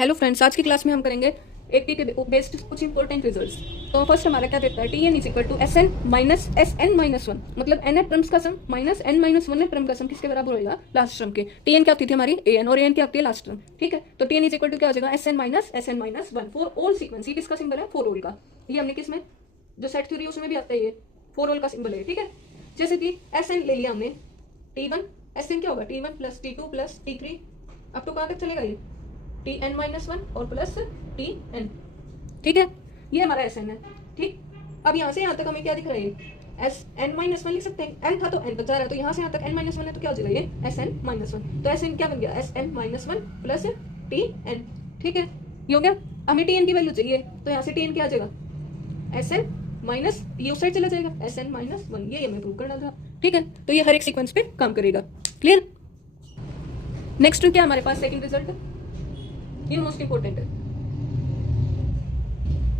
Hello friends, आज की class में हम करेंगे एपी के बेस्ड कुछ इंपॉर्टेंट रिजल्ट्स। तो फर्स्ट हमारा क्या देता है, T N is equal to S N minus one, मतलब एन टर्म्स का sum minus N minus one term का सम किसके बराबर होगा, लास्ट टर्म के। टी एन क्या होती थी हमारी ए एन, और ए एन क्या होती है लास्ट टर्म। ठीक है, तो T N is equal to क्या हो जाएगा, S N minus one for all sequence. ये किसका सिंबल है, फोर ऑल का। ये हमने किसमें, जो सेट थ्योरी उसमें भी आता है, ये फोर ऑल का सिंबल है। ठीक है, जैसे कि एस एन ले लिया हमने, टी वन एस एन क्या होगा, T one plus T two plus T three, अब तो कहाँ तक चलेगा ये, टी एन माइनस वन और प्लस टी एन। ठीक है, ये हमारा एस एन है। ठीक, अब यहाँ से यहाँ तक हमें क्या दिख रहा है, एस एन माइनस वन लिख सकते हैं। एन था तो एन तक जा रहा है, तो यहाँ से यहाँ तक एन माइनस वन है, तो क्या हो जाएगा ये एस एन माइनस वन। तो एस एन क्या बन गया, S N minus one plus T N. ठीक है, ये हो गया। हमें टी एन की वैल्यू चाहिए, तो यहाँ से टी एन क्या आ जाएगा, एस एन माइनस, ये उस साइड चला जाएगा, एस एन माइनस वन। ये हमें प्रूव करना था। ठीक है, तो ये हर एक सीक्वेंस पे काम करेगा। क्लियर। नेक्स्ट क्या हमारे पास सेकंड रिजल्ट, ये मोस्ट इंपोर्टेंट है।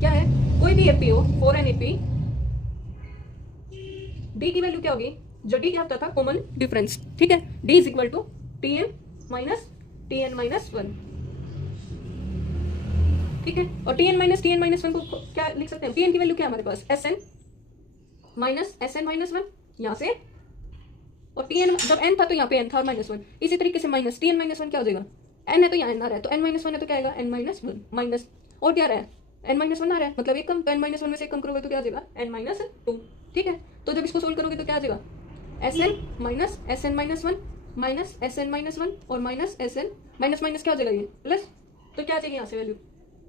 क्या है, कोई भी एपी हो, फॉर एन एपी, डी की वैल्यू क्या होगी, जो डी क्या होता था, कॉमन डिफरेंस। ठीक है, D is equal to T N minus one. ठीक है, और टी एन माइनस वन को क्या लिख सकते हैं, टी एन की वैल्यू क्या है हमारे पास, एस एन माइनस वन यहाँ से, और टी एन जब एन था तो यहाँ पे एन था और माइनस वन। इसी तरीके से minus T N minus one क्या हो जाएगा, एन है तो यहाँ एन आ रहा है, तो एन माइनस वन है तो क्या आएगा, एन माइनस वन माइनस, और क्या आ रहा है, एन माइनस वन आ रहा है, मतलब एक कम, तो एन माइनस वन में से एक कम करोगे तो क्या आ जाएगा, एन माइनस टू। ठीक है, तो जब इसको सोल्व करोगे तो क्या आ जाएगा, S N minus one minus S N minus one और minus S N minus minus क्या हो जाएगा ये प्लस, तो क्या आ जाएगी यहाँ से value,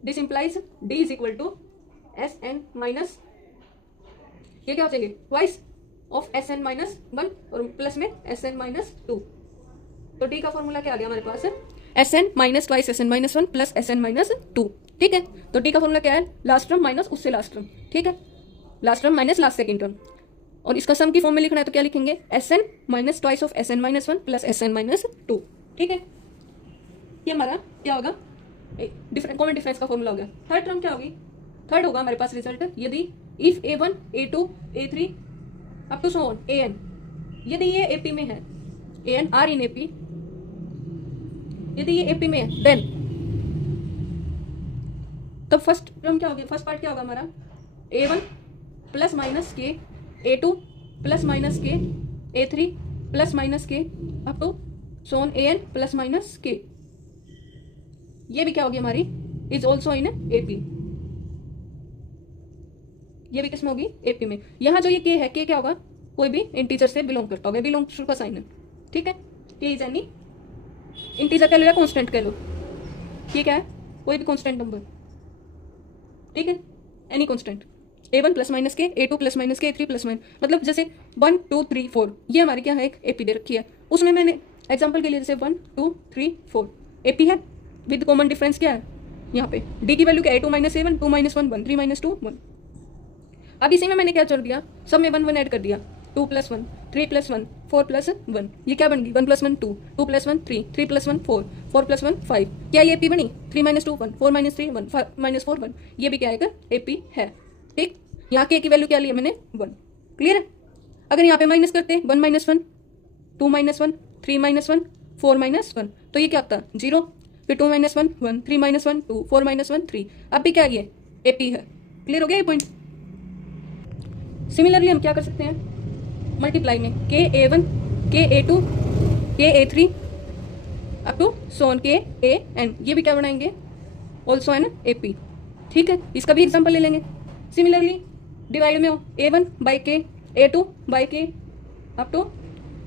this implies D is equal to S N minus, ये क्या हो जाएंगे twice of S N minus one और प्लस में एस एन माइनस टू। तो डी का फॉर्मूला क्या आ गया हमारे पास, S N minus twice S N minus one plus S N minus two. ठीक है, तो डी का फॉर्मूला क्या है, लास्ट टर्म माइनस उससे लास्ट टर्म। ठीक है, last term minus last second term, और इसका सम की फॉर्म में लिखना है तो क्या लिखेंगे, S N minus twice of S N minus one plus S N minus two. ठीक है, ये हमारा क्या होगा, डिफरेंट कॉमन डिफरेंस का फॉर्मूला हो गया। थर्ड टर्म क्या होगी, थर्ड होगा हमारे पास रिजल्ट, यदि if A one A two A three up to so on A N, यदि ये एपी में है, A N are in AP, यदि ये एपी में है, देन तब फर्स्ट टर्म क्या होगी, फर्स्ट पार्ट क्या होगा हमारा, ए one plus minus K, A to plus minus K, A three plus minus K, up to so on A N plus minus K. ये भी क्या होगी हमारी, इज ऑल्सो इन एपी, ये भी किसमें होगी, एपी में। यहाँ जो ये के है, के क्या होगा, कोई भी इंटीजर से बिलोंग करता होगा, बिलोंग का साइन है। ठीक है, के इज एनी इंटीजर कह लो या कांस्टेंट कह लो, ये क्या है, कोई भी कांस्टेंट नंबर। ठीक है, any constant, A one plus minus K, A to plus minus K, A three plus minus, मतलब जैसे 1 2 3 4, ये हमारी क्या है, एक एपी दे रखी है। उसमें मैंने एग्जाम्पल के लिए जैसे 1 2 3 4 एपी है, विद कॉमन डिफरेंस क्या है, यहाँ पे डी की वैल्यू क्या है, 2 minus A one, 2 minus one 1, 3 minus two 1। अब इसी में मैंने क्या कर दिया, सब में 1 1 ऐड कर दिया, 2 प्लस 1 3 प्लस 1 4 प्लस 1, ये क्या बन गई, 1 प्लस 1 2, 2 प्लस 1 3, 3 प्लस 1 4, 4 प्लस 1 5। क्या ये एपी बनी, 3 माइनस 2 1, 4 माइनस 3 1, 5 माइनस 4 1, ये भी क्या है, एपी है। ठीक, यहाँ के की वैल्यू क्या ली है मैंने, 1। क्लियर है। अगर यहाँ पे माइनस करते 1 माइनस 1 2 माइनस 1 3 माइनस 1 4 माइनस 1, तो ये क्या आता 0, फिर 2 माइनस 1 1 3 माइनस 1 2 4 माइनस 1 3, अब भी क्या ये एपी है। क्लियर हो गया ये पॉइंट। सिमिलरली हम क्या कर सकते हैं, मल्टीप्लाई में के ए वन के ए टू के ए थ्री अप टू सोन के ए एन, ये भी क्या बनाएंगे, ऑल्सो एन एपी। ठीक है, इसका भी एग्जांपल ले लेंगे। सिमिलरली डिवाइड में हो ए one by K, A two by K, up to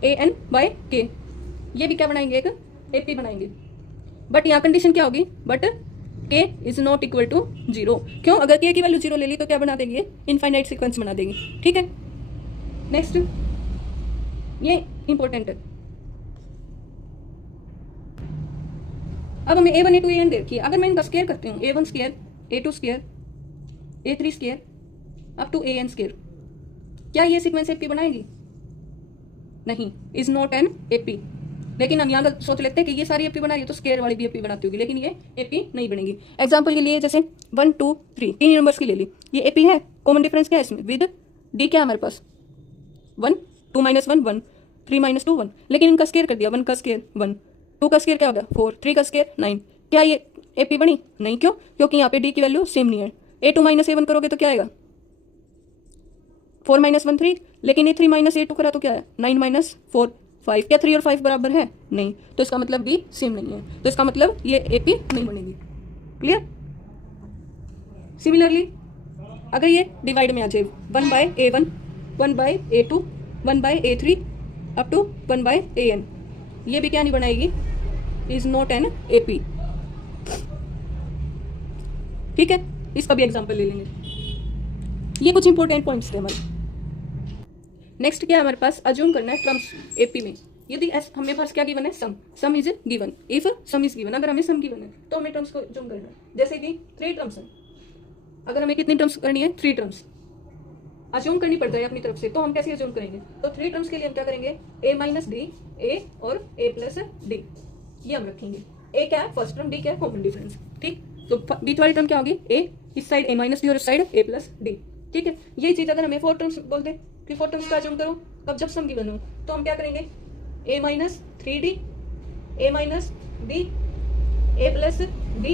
A N by K, ये भी क्या बनाएंगे, एक एपी बनाएंगे। बट यहाँ कंडीशन क्या होगी, बट के इज नॉट इक्वल टू 0। क्यों, अगर के की वैल्यू 0 ले ली तो क्या बना देंगे, इनफाइनाइट सीक्वेंस बना देंगे। ठीक है, नेक्स्ट ये इंपॉर्टेंट है। अब हमें a1 a2 an देखिए, अगर मैं इनका स्क्वायर करती हूँ, a1 square a2 square a3 square up to an square, क्या ये सीक्वेंस एपी बनाएगी, नहीं, इज नॉट एन एपी। लेकिन हम यहाँ सोच लेते हैं कि ये सारी एपी बना रही है तो स्क्वायर वाली भी एपी बनाती होगी, लेकिन ये एपी नहीं बनेगी। एग्जांपल के लिए जैसे 1 2 3 तीन नंबर्स की ले ली, ये एपी है, कॉमन डिफरेंस क्या है इसमें, विद डी क्या है हमारे पास, 1 2 माइनस 1 1 3 माइनस 2 1, लेकिन इनका स्क्वायर कर दिया, 1 का स्क्वायर 1, 2 का स्क्वायर क्या हो गया 4, 3 का स्क्वायर 9, क्या ये AP बनी नहीं, क्यों? क्योंकि यहाँ पे D की वैल्यू सेम नहीं है। A2 - A1 करोगे तो क्या आएगा? 4 - 1 3, लेकिन A3 - A2 करा तो क्या है? 9 - 4 5। क्या 3 और 5 बराबर है? नहीं, तो इसका मतलब B सेम नहीं है, तो इसका मतलब ये AP नहीं बनेगी। क्लियर? सिमिलरली अगर ये डिवाइड में आ जाए 1/A1, 1/A2, 1/A3 up to 1/AN, ये भी क्या नहीं बनाएगी? Is not an AP। ठीक है, इसका भी एग्जांपल ले लेंगे। ये कुछ इंपॉर्टेंट पॉइंट्स थे हमारे। नेक्स्ट क्या है हमारे पास? अज्यूम करना है टर्म्स AP में। यदि हमें पास क्या गिवन है? सम is given. If some is given, अगर हमें सम गिवन है तो हमें टर्म्स को अज्यूम करना है। जैसे कि 3 टर्म्स है, अगर हमें कितनी टर्म्स करनी है? 3 टर्म्स अज्यूम करनी पड़ जाए अपनी तरफ से, तो हम कैसे अज्यूम करेंगे? तो 3 टर्म्स के लिए हम क्या करेंगे? A - D, A और A + D, ये हम रखेंगे। A क्या है? फर्स्ट टर्म, D क्या है? Common difference. ठीक, तो बीच वाली टर्म क्या होगी? A, इस साइड A - D और इस साइड A + D। ठीक है, ये चीज अगर हमें 4 टर्म्स बोल दे कि 4 टर्म्स का अज्यूम करो, अब जब सम गिवन हो तो हम क्या करेंगे? A - 3D, A - D, A + D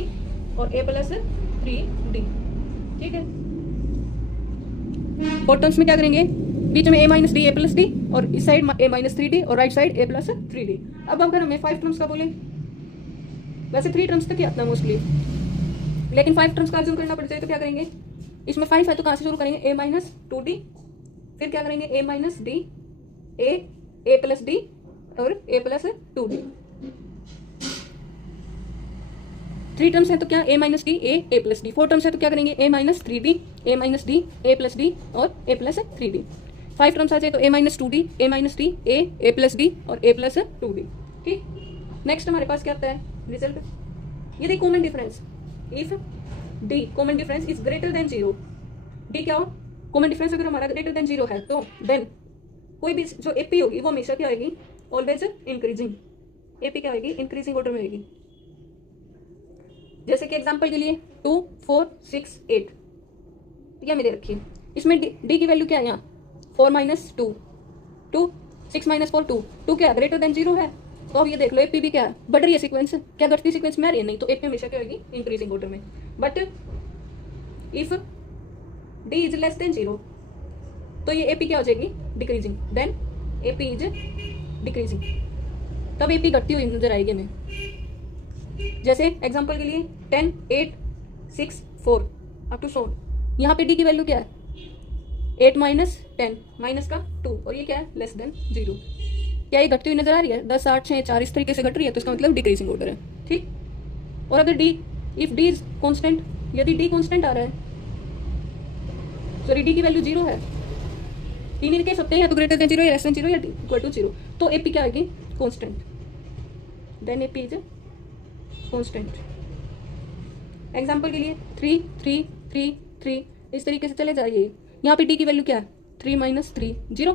और A + 3D। ठीक है, 4 टर्म्स में क्या करेंगे? बीच में A - D, A + D और इस साइड A - 3D और राइट साइड A + 3D। अब अगर हमें 5 टर्म्स का बोले, वैसे 3 टर्म्स तक ही आता है मोस्टली, लेकिन 5 टर्म्स का अज्यूम करना पड़ जाए तो क्या करेंगे? इसमें 5 है तो कहाँ से शुरू करेंगे? A - 2D, फिर क्या करेंगे? A - D, A + D और A + 2D। 3 टर्म्स है तो क्या? A - D, A + D। 4 terms है तो क्या करेंगे? A - 3D, A - D, A + D और A + 3D। 5 टर्म्स आ जाए तो A - 2D, A - D, A + D और A + 2D। ठीक, नेक्स्ट हमारे पास क्या आता है? रिजल्ट। यदि common difference, if D common difference is greater than 0, D क्या हो? कॉमन डिफरेंस अगर हमारा ग्रेटर देन 0 है तो देन कोई भी जो AP होगी वो हमेशा क्या आएगी? Always increasing. AP क्या आएगी? इंक्रीजिंग ऑर्डर में आएगी। जैसे कि एग्जांपल के लिए 2 4 6 8, ये मेरे रखिए। इसमें D की वैल्यू क्या है? यहाँ 4 - 2 2, 6 - 4 2, 2 क्या ग्रेटर देन 0 है, तो अब ये देख लो AP भी क्या है? बढ़ रही है सीक्वेंस। क्या घटती सीक्वेंस में आ रही है? नहीं, तो AP हमेशा क्या होगी? इंक्रीजिंग ऑर्डर में। But if D is less than 0 तो ये AP क्या हो जाएगी? Decreasing. Then AP is decreasing, तब AP घटती हुई नजर आएगी हमें। जैसे एग्जांपल के लिए 10 8 6 4 अप टू 100, यहाँ पे D की वैल्यू क्या है? 8 - 10 माइनस का 2, और ये क्या है? Less than 0। क्या ये घटती हुई नजर आ रही है? 10 8 6 4 इस तरीके से घट रही है, तो इसका मतलब डिक्रीजिंग ऑर्डर है। ठीक, और अगर D, if D is constant, यदि D कॉन्स्टेंट आ रहा है, सॉरी D की वैल्यू 0 है, 3 इनकेस होते हैं, या तो ग्रेटर देन 0 या लेस देन 0 या इक्वल टू 0, तो AP क्या आएगी? Constant. Then AP is constant. Example के लिए 3 3 3 3 इस तरीके से चले जाइए। यहाँ पे D की वैल्यू क्या है? 3 - 3 0,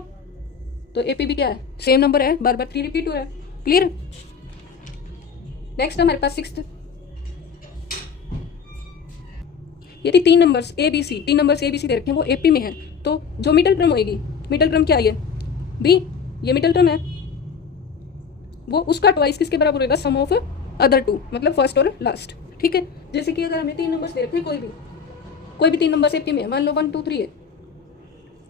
तो AP भी क्या है? सेम नंबर है, बार बार 3 रिपीट हो रहा है। क्लियर? नेक्स्ट हमारे पास 6th, यदि 3 नंबर्स ABC, 3 नंबर्स ABC दे रखे हैं, वो AP में है, तो जो मिडल टर्म होगी, मिडल टर्म क्या है? B, ये मिडल टर्म है, वो उसका ट्वाइस किसके बराबर होगा? सम ऑफ अदर 2, मतलब फर्स्ट और लास्ट। ठीक है, जैसे कि अगर हमें 3 नंबर्स दे रखे हैं, कोई भी 3 नंबर्स AP में है, मान लो 1 2 3 है,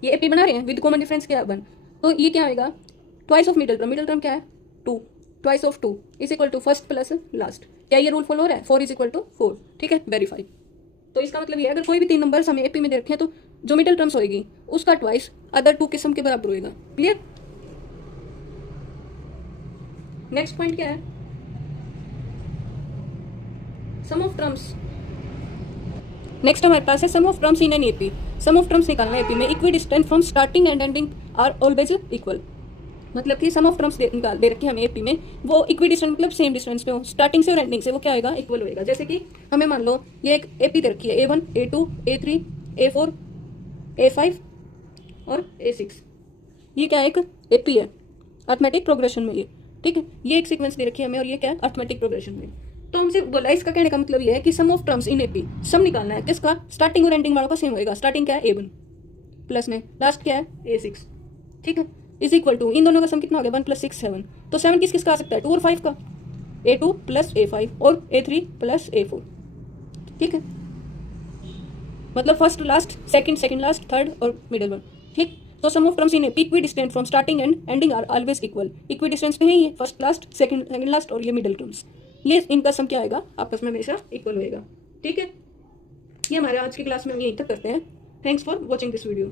ये AP बना रहे हैं विद कॉमन डिफरेंस क्या है? 1, तो ये क्या आएगा? Twice of middle term. Middle term क्या है? 2, twice of 2 is equal to first plus last. क्या ये रूल फॉलो हो रहा है? 4 इज इक्वल टू 4। ठीक है, वेरीफाई। तो इसका मतलब ये, अगर कोई भी 3 नंबर्स हमें AP में दे रखे हैं, तो जो मिडल टर्म्स होगी उसका ट्वाइस अदर 2 किस्म के बराबर होगा। क्लियर? नेक्स्ट पॉइंट क्या है? Sum of terms. नेक्स्ट हमारे पास है sum of terms in an AP। Sum of terms निकालना है AP में। Equidistant from starting and ending are always equal. मतलब कि सम ऑफ टर्म्स दे रखी है हमें AP में, वो इक्वी डिस्टेंट मतलब सेम डिस्टेंस पे हो, स्टार्टिंग से और एंडिंग से वो क्या होगा? इक्वल होएगा। जैसे कि हमें मान लो ये एक AP दे रखी है, A1 A2 A3 A4 A5 और A6, ये क्या है? एक AP है अर्थमेटिक प्रोग्रेशन में ये। ठीक है, ये एक सीक्वेंस दे रखी है हमें, और ये क्या है? अर्थमेटिक प्रोग्रेशन में। तो हमसे बोला, इसका कहने का मतलब ये है कि सम ऑफ टर्म्स इन AP, सम निकालना है किसका? स्टार्टिंग और एंडिंग वालों का सेम होएगा। स्टार्टिंग क्या है? A1 प्लस में लास्ट क्या है? A6। ठीक है, इज इक्वल टू इन दोनों का सम कितना हो गया? 1 + 6 7। तो 7 किस किस का आ सकता है? 2 और 5 का। A2 प्लस A5 और A3 प्लस A4। ठीक है, मतलब first last, second second last, third और मिडिल वन। ठीक, तो sum of terms in equidistance from starting and ending are always equal. Equidistance पे है ये फर्स्ट लास्ट, सेकंड लास्ट और ये मिडिल टर्म्स, ये इनका सम क्या आएगा, आपस में हमेशा इक्वल होएगा। ठीक है, ये हमारे आज की क्लास में हम यहीं तक करते हैं। Thanks for watching this video.